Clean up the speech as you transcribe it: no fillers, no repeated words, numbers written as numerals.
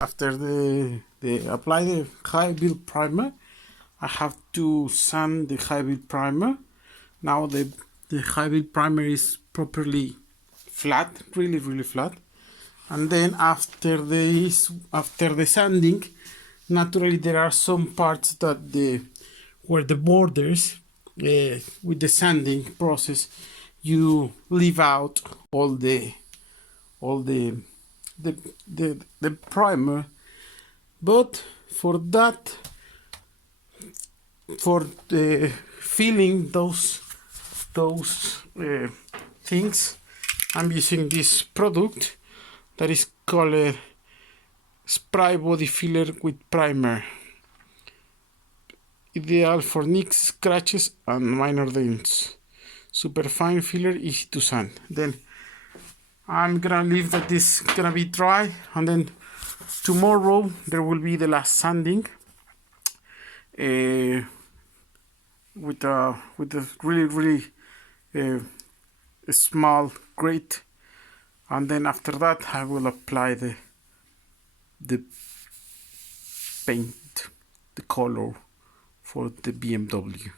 After the apply the high build primer, I have to sand the high build primer. Now the high build primer is properly flat, really flat. And then after the sanding, naturally there are some parts that where the borders with the sanding process you leave out all the primer, but for filling those things, I'm using this product that is called spray body filler with primer, ideal for nicks, scratches and minor dents. Super fine filler, easy to sand. Then I'm gonna leave that this gonna be dry, and then tomorrow there will be the last sanding with a really small grate, and then after that I will apply the paint, the color for the BMW.